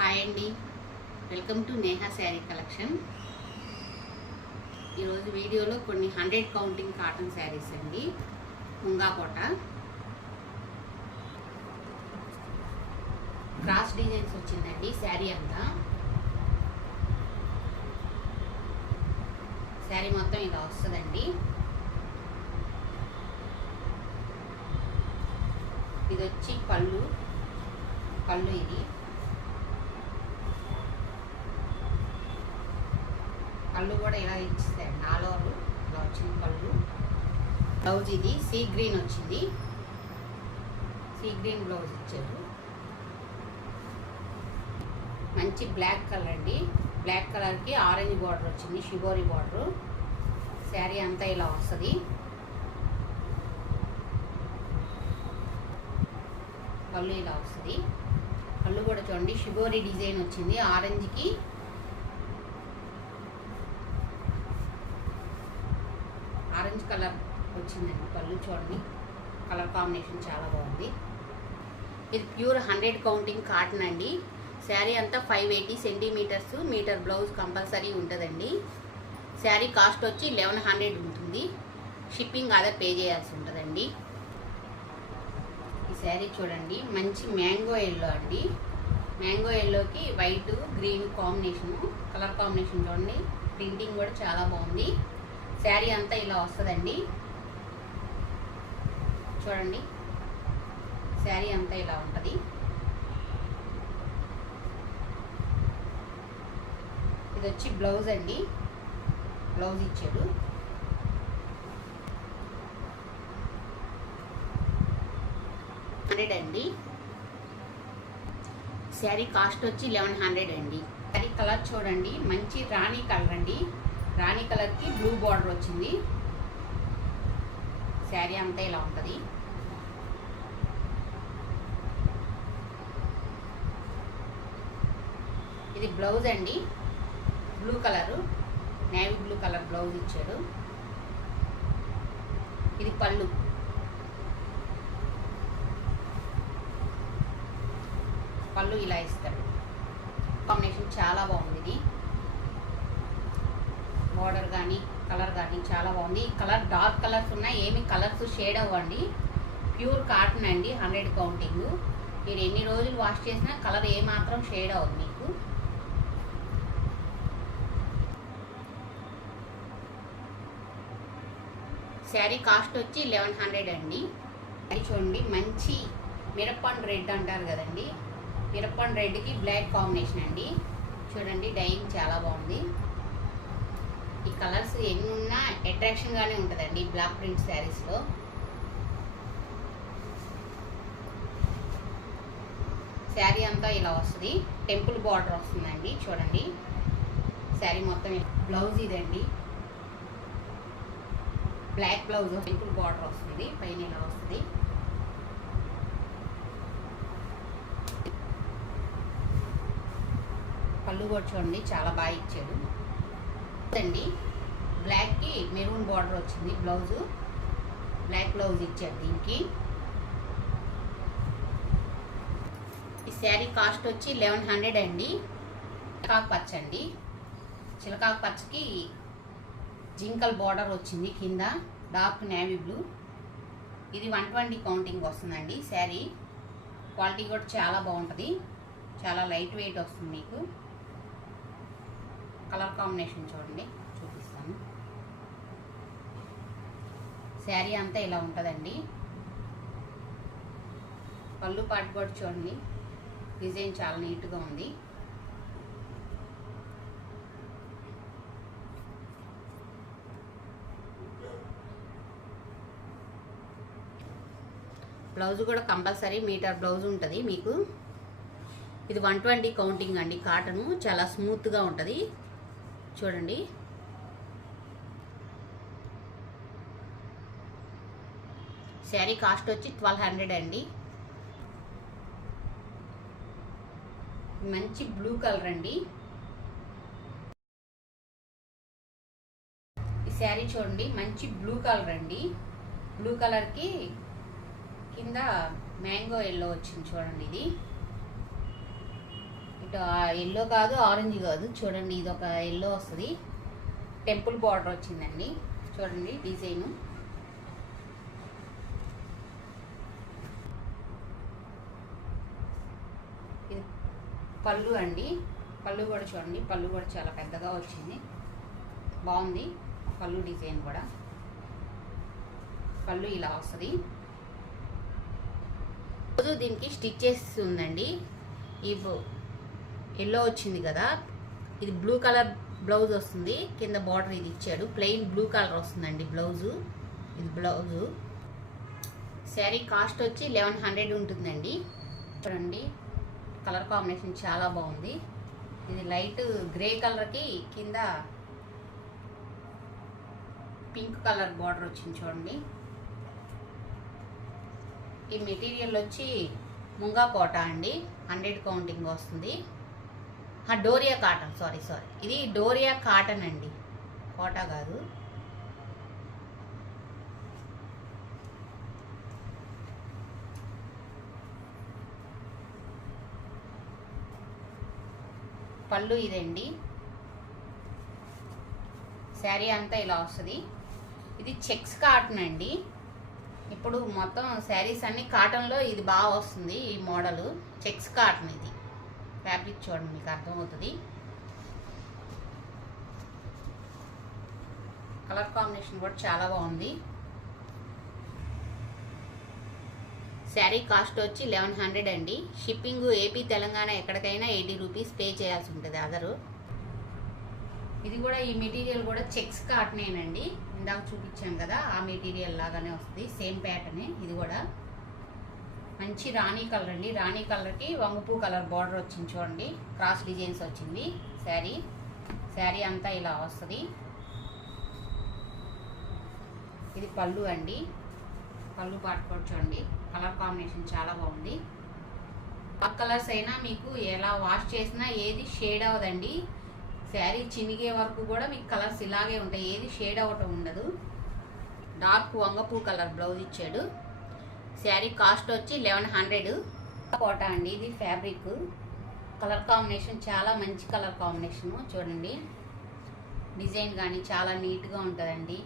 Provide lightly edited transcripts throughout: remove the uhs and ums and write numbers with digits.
Hi అండి, welcome to Neha sari collection. ఈరోజు వీడియోలో కొన్ని 100 కౌంటింగ్ కాటన్ శారీస్ అండి. ముంగాకోట క్రాస్ డిజైన్స్ వచ్చిందండి. శారీ అంతా శారీ మొత్తం ఇలా వస్తుందండి. ఇది వచ్చి పళ్ళు ఇది పళ్ళు కూడా ఇలా ఇచ్చేసాడు. నాలో ఇలా వచ్చింది పళ్ళు. బ్లౌజ్ ఇది సీ గ్రీన్ వచ్చింది. సీ గ్రీన్ బ్లౌజ్ ఇచ్చారు. మంచి బ్లాక్ కలర్ అండి. బ్లాక్ కలర్కి ఆరెంజ్ బార్డర్ వచ్చింది, షిబోరి బార్డర్. శారీ అంతా ఇలా వస్తుంది. పళ్ళు ఇలా వస్తుంది. పళ్ళు కూడా చూడండి, షిబోరి డిజైన్ వచ్చింది. ఆరెంజ్కి ఆరెంజ్ కలర్ వచ్చిందండి. పళ్ళు చూడండి, కలర్ కాంబినేషన్ చాలా బాగుంది. ఇది ప్యూర్ 100 కౌంటింగ్ కాటన్ అండి. శారీ అంతా 580 సెంటీమీటర్స్. మీటర్ బ్లౌజ్ కంపల్సరీ ఉంటుందండి. శారీ కాస్ట్ వచ్చి 1100 ఉంటుంది. షిప్పింగ్ అదే పే చేయాల్సి ఉంటుందండి. ఈ శారీ చూడండి, మంచి మ్యాంగో ఎల్లో అండి. మ్యాంగో ఎల్లోకి white green combination. Colour combination చూడండి, ప్రింటింగ్ కూడా చాలా బాగుంది. శారీ అంతా ఇలా వస్తుందండి. చూడండి, శారీ అంతా ఇలా ఉంటుంది. ఇది వచ్చి బ్లౌజ్ అండి. బ్లౌజ్ ఇచ్చాడు. అండి శారీ కాస్ట్ వచ్చి 1100 అండి. శారీ కలర్ చూడండి, మంచి రాణి కలర్ అండి. రాణి కలర్కి బ్లూ బార్డర్ వచ్చింది. శారీ అంతా ఇలా ఉంటుంది. ఇది బ్లౌజ్ అండి. Blue colour, navy blue colour blouse ఇచ్చాడు. ఇది పళ్ళు. పళ్ళు ఇలా ఇస్తాడు. కాంబినేషన్ చాలా బాగుంది. ఇది బార్డర్ కానీ కలర్ కానీ చాలా బాగుంది. ఈ కలర్ డార్క్ కలర్స్ ఉన్నాయి, ఏమి కలర్స్ షేడ్ అవ్వండి. ప్యూర్ కాటన్ అండి, 100 కౌంటింగ్. మీరు ఎన్ని రోజులు వాష్ చేసినా కలర్ ఏమాత్రం షేడ్ అవ్వదు మీకు. శారీ కాస్ట్ వచ్చి 1100 అండి. అది చూడండి, మంచి మిరప్పండు రెడ్ అంటారు కదండి. మిరప్పండు రెడ్కి బ్లాక్ కాంబినేషన్ అండి. చూడండి, డైయింగ్ చాలా బాగుంది. ఈ కలర్స్ ఎన్ని ఉన్నా అట్రాక్షన్గానే ఉంటుందండి బ్లాక్ ప్రింట్ శారీస్లో. శారీ అంతా ఇలా వస్తుంది. టెంపుల్ బార్డర్ వస్తుందండి. చూడండి, శారీ మొత్తం బ్లౌజ్ ఇదండి. బ్లాక్ బ్లౌజ్, టెంపుల్ బార్డర్ వస్తుంది. పైన ఇలా వస్తుంది. పళ్ళు కూడా చూడండి, చాలా బాగా ఇచ్చాడు అండి. బ్లాక్కి మెరూన్ బార్డర్ వచ్చింది. బ్లౌజు బ్లాక్ బ్లౌజ్ ఇచ్చారు దీనికి. ఈ శారీ కాస్ట్ వచ్చి 1100 అండి. చిలకాకు పచ్చ అండి. చిలకాకు పచ్చకి జింకల్ బార్డర్ వచ్చింది. కింద డార్క్ నేవీ బ్లూ. ఇది 120 కౌంటింగ్ వస్తుందండి. శారీ క్వాలిటీ కూడా చాలా బాగుంటుంది. చాలా లైట్ వెయిట్ వస్తుంది మీకు. కలర్ కాంబినేషన్ చూడండి, చూపిస్తాను. శారీ అంతా ఇలా ఉంటుందండి. పళ్ళు పాటు కూడా చూడండి, డిజైన్ చాలా నీట్గా ఉంది. బ్లౌజ్ కూడా కంపల్సరీ మీటర్ బ్లౌజ్ ఉంటుంది మీకు. ఇది 120 కౌంటింగ్ అండి. కాటను చాలా స్మూత్గా ఉంటుంది. చూడండి, శారీ కాస్ట్ వచ్చి 1200 అండి. మంచి బ్లూ కలర్ అండి. ఈ శారీ చూడండి, మంచి బ్లూ కలర్ అండి. బ్లూ కలర్కి కింద మ్యాంగో ఎల్లో వచ్చింది చూడండి. ఇది ఇటు ఎల్లో కాదు, ఆరెంజ్ కాదు, చూడండి ఇది ఒక ఎల్లో వస్తుంది. టెంపుల్ బార్డర్ వచ్చిందండి, చూడండి డిజైను. ఇది పళ్ళు అండి, పళ్ళు కూడా చూడండి, పళ్ళు కూడా చాలా పెద్దగా వచ్చింది, బాగుంది పళ్ళు డిజైన్ కూడా. పళ్ళు ఇలా వస్తుంది. రోజు దీనికి స్టిచ్ చేసి ఉందండి. ఈ ఎల్లో వచ్చింది కదా, ఇది బ్లూ కలర్ బ్లౌజ్ వస్తుంది, కింద బార్డర్ ఇది ఇచ్చాడు, ప్లెయిన్ బ్లూ కలర్ వస్తుందండి బ్లౌజు. ఇది బ్లౌజు. శారీ కాస్ట్ వచ్చి 1100 ఉంటుందండి. చూడండి కలర్ కాంబినేషన్ చాలా బాగుంది. ఇది లైట్ గ్రే కలర్కి కింద పింక్ కలర్ బార్డర్ వచ్చింది చూడండి. ఈ మెటీరియల్ వచ్చి ముంగా కోట అండి, 100 కౌంటింగ్ వస్తుంది. డోరియా కాటన్, సారీ ఇది డోరియా కాటన్ అండి, కోట కాదు. పళ్ళు ఇదండి. శారీ అంతా ఇలా వస్తుంది. ఇది చెక్స్ కాటన్ అండి. ఇప్పుడు మొత్తం శారీస్ అన్ని కాటన్లో ఇది బాగా వస్తుంది. ఈ మోడల్ చెక్స్ కాటన్. ఇది ఫ్యాబ్రిక్ చూడండి, మీకు అర్థమవుతుంది. కలర్ కాంబినేషన్ కూడా చాలా బాగుంది. శారీ కాస్ట్ వచ్చి 1100 అండి. షిప్పింగ్ ఏపీ తెలంగాణ ఎక్కడికైనా 80 రూపీస్ పే చేయాల్సి ఉంటుంది అదరు. ఇది కూడా, ఈ మెటీరియల్ కూడా చెక్స్ కాటనేనండి, ఇందాక చూపించాం కదా ఆ మెటీరియల్ లాగానే వస్తుంది, సేమ్ ప్యాటర్నే. ఇది కూడా మంచి రాణి కలర్ అండి. రాణి కలర్కి వంగపూ కలర్ బార్డర్ వచ్చింది చూడండి, క్రాస్ డిజైన్స్ వచ్చింది. శారీ అంతా ఇలా వస్తుంది. ఇది పళ్ళు అండి. పళ్ళు పాటు కూడా చూడండి, కలర్ కాంబినేషన్ చాలా బాగుంది. ఆ కలర్స్ అయినా మీకు ఎలా వాష్ చేసినా ఏది షేడ్ అవ్వదండి. శారీ చినిగే వరకు కూడా మీకు కలర్స్ ఇలాగే ఉంటాయి, ఏది షేడ్ అవ్వటం ఉండదు. డార్క్ వంగపూ కలర్ బ్లౌజ్ ఇచ్చాడు. శారీ కాస్ట్ వచ్చి 1100. కోట అండి, ఇది ఫ్యాబ్రిక్. కలర్ కాంబినేషన్ చాలా మంచి కలర్ కాంబినేషను. చూడండి డిజైన్ కానీ చాలా నీట్గా ఉంటుందండి.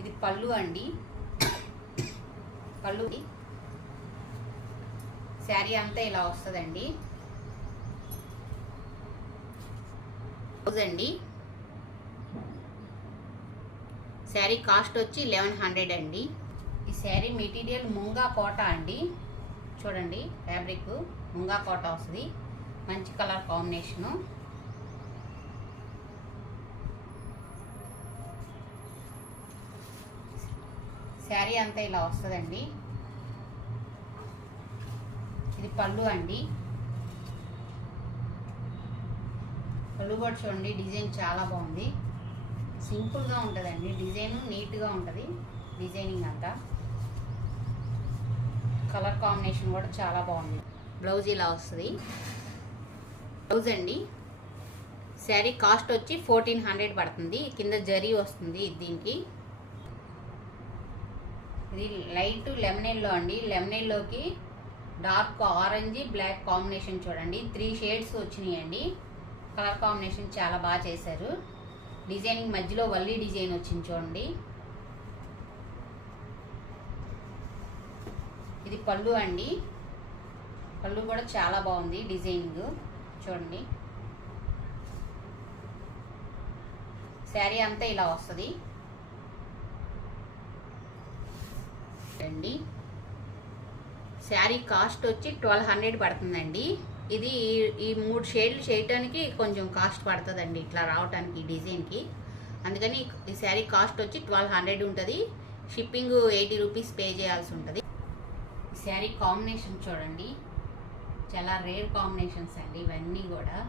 ఇది పళ్ళు అండి. పళ్ళు శారీ అంతా ఇలా వస్తుందండి. అండి శారీ కాస్ట్ వచ్చి 1100 అండి. ఈ శారీ మెటీరియల్ ముంగా కోట అండి. చూడండి ఫ్యాబ్రిక్ ముంగా కోట వస్తుంది, మంచి కలర్ కాంబినేషను. శారీ అంతా ఇలా వస్తుందండి. ఇది పళ్ళు అండి. పళ్ళు కూడా చూడండి, డిజైన్ చాలా బాగుంది, సింపుల్గా ఉంటుందండి. డిజైన్ నీట్గా ఉంటుంది, డిజైనింగ్ అంతా. కలర్ కాంబినేషన్ కూడా చాలా బాగుంది. బ్లౌజ్ ఇలా వస్తుంది. బ్లౌజ్ అండి. శారీ కాస్ట్ వచ్చి 1400 పడుతుంది. కింద జరీ వస్తుంది దీనికి. ఇది లైట్ లెమన్ ఎల్లో అండి. లెమన్ ఎల్లోకి డార్క్ ఆరెంజ్ బ్లాక్ కాంబినేషన్ చూడండి, 3 షేడ్స్ వచ్చినాయండి. కలర్ కాంబినేషన్ చాలా బాగా చేశారు. డిజైనింగ్ మధ్యలో వల్లి డిజైన్ వచ్చింది చూడండి. ఇది పళ్ళు అండి. పళ్ళు కూడా చాలా బాగుంది డిజైనింగ్ చూడండి. శారీ అంతా ఇలా వస్తుంది అండి. శారీ కాస్ట్ వచ్చి 1200 పడుతుందండి. ఇది ఈ 3 షేడ్లు చేయటానికి కొంచెం కాస్ట్ పడుతుందండి, ఇట్లా రావటానికి ఈ డిజైన్కి. అందుకని ఈ శారీ కాస్ట్ వచ్చి 1200 ఉంటుంది. షిప్పింగ్ 80 రూపీస్ పే చేయాల్సి ఉంటుంది. ఈ శారీ కాంబినేషన్ చూడండి, చాలా రేర్ కాంబినేషన్స్ అండి ఇవన్నీ కూడా.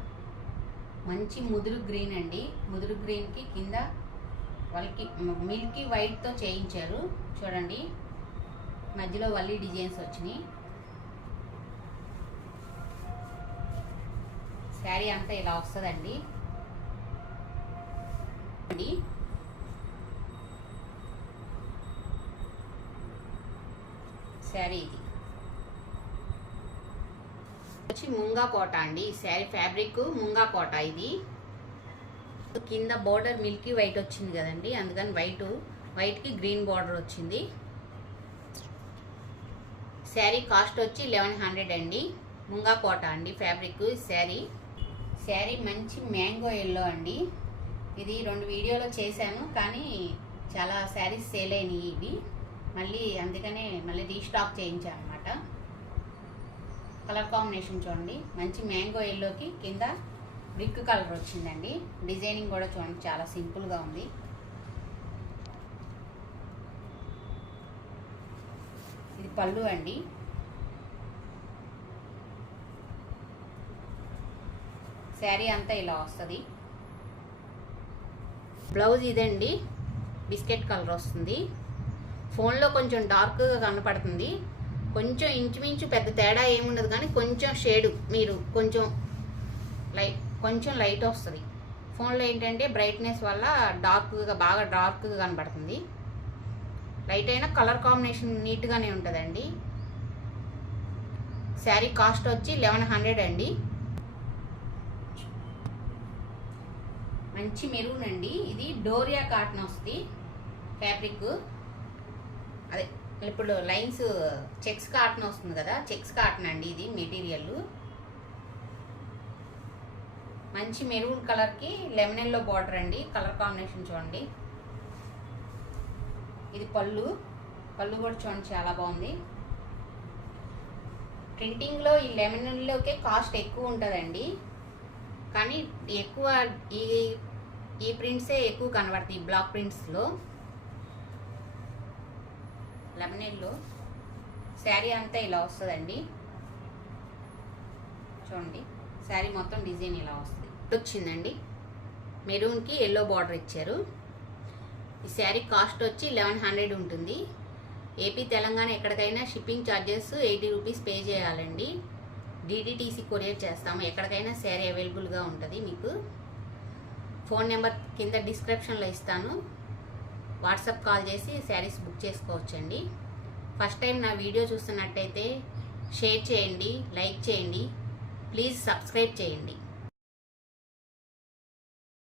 మంచి ముదురు గ్రీన్ అండి. ముదురు గ్రీన్కి కింద వాళ్ళకి మిల్కీ వైట్తో చేయించారు చూడండి, మధ్యలో వల్లి డిజైన్స్ వచ్చినాయి. శారీ అంతా ఇలా వస్తుందండి. శారీ ఇది వచ్చి ముంగా కోట అండి. ఈ శారీ ఫ్యాబ్రిక్ ముంగా కోట. ఇది కింద బోర్డర్ మిల్కీ వైట్ వచ్చింది కదండి, అందుకని వైట్కి గ్రీన్ బార్డర్ వచ్చింది. శారీ కాస్ట్ వచ్చి 1100 అండి. ముంగా కోట అండి ఫ్యాబ్రిక్. శారీ మంచి మ్యాంగో ఎల్లో అండి. ఇది 2 వీడియోలో చేశాను, కానీ చాలా శారీస్ సేల్ అయినాయి ఇవి. అందుకనే మళ్ళీ రీస్టాక్ చేయించాను అనమాట. కలర్ కాంబినేషన్ చూడండి, మంచి మ్యాంగో ఎల్లోకి కింద బ్రిక్ కలర్ వచ్చిందండి. డిజైనింగ్ కూడా చూడండి, చాలా సింపుల్గా ఉంది. ఇది పళ్ళు అండి. శారీ అంతా ఇలా వస్తుంది. బ్లౌజ్ ఇదండి, బిస్కెట్ కలర్ వస్తుంది. ఫోన్లో కొంచెం డార్క్గా కనపడుతుంది, కొంచెం ఇంచుమించు పెద్ద తేడా ఏముండదు, కానీ కొంచెం షేడు మీరు కొంచెం లైట్ వస్తుంది. ఫోన్లో ఏంటంటే బ్రైట్నెస్ వల్ల బాగా డార్క్గా కనపడుతుంది. లైట్ అయినా కలర్ కాంబినేషన్ నీట్గానే ఉంటుందండి. శారీ కాస్ట్ వచ్చి 1100 అండి. మంచి మెరూన్ అండి. ఇది డోరియా కాటన్ వస్తుంది ఫ్యాబ్రిక్. అదే ఇప్పుడు లైన్స్ చెక్స్ కాటన్ వస్తుంది కదా, చెక్స్ కాటన్ అండి ఇది మెటీరియల్. మంచి మెరూన్ కలర్కి లెమన్ ఎల్లో బార్డర్ అండి. కలర్ కాంబినేషన్ చూడండి. ఇది పళ్ళు కూడా చూడండి, చాలా బాగుంది. ప్రింటింగ్లో ఈ లెమన్ ఎల్లోకే కాస్ట్ ఎక్కువ ఉంటుందండి, కానీ ఎక్కువ ఈ ప్రింట్సే ఎక్కువ కనబడతాయి బ్లాక్ ప్రింట్స్లో. లెమన్ ఎల్లో శారీ అంతా ఇలా వస్తుందండి. చూడండి, శారీ మొత్తం డిజైన్ ఇలా వస్తుంది. వచ్చిందండి, మెరూన్కి ఎల్లో బార్డర్ ఇచ్చారు. ఈ శారీ కాస్ట్ వచ్చి 1100 ఉంటుంది. ఏపీ తెలంగాణ ఎక్కడికైనా షిప్పింగ్ ఛార్జెస్ 80 రూపీస్ పే చేయాలండి. DDTC కొరియర్ చేస్తాము. ఎక్కడికైనా శారీ అవైలబుల్గా ఉంటుంది మీకు. ఫోన్ నెంబర్ కింద డిస్క్రిప్షన్లో ఇస్తాను, వాట్సాప్ కాల్ చేసి శారీస్ బుక్ చేసుకోవచ్చండి. ఫస్ట్ టైం నా వీడియో చూస్తున్నట్టయితే షేర్ చేయండి, లైక్ చేయండి, ప్లీజ్ సబ్స్క్రైబ్ చేయండి.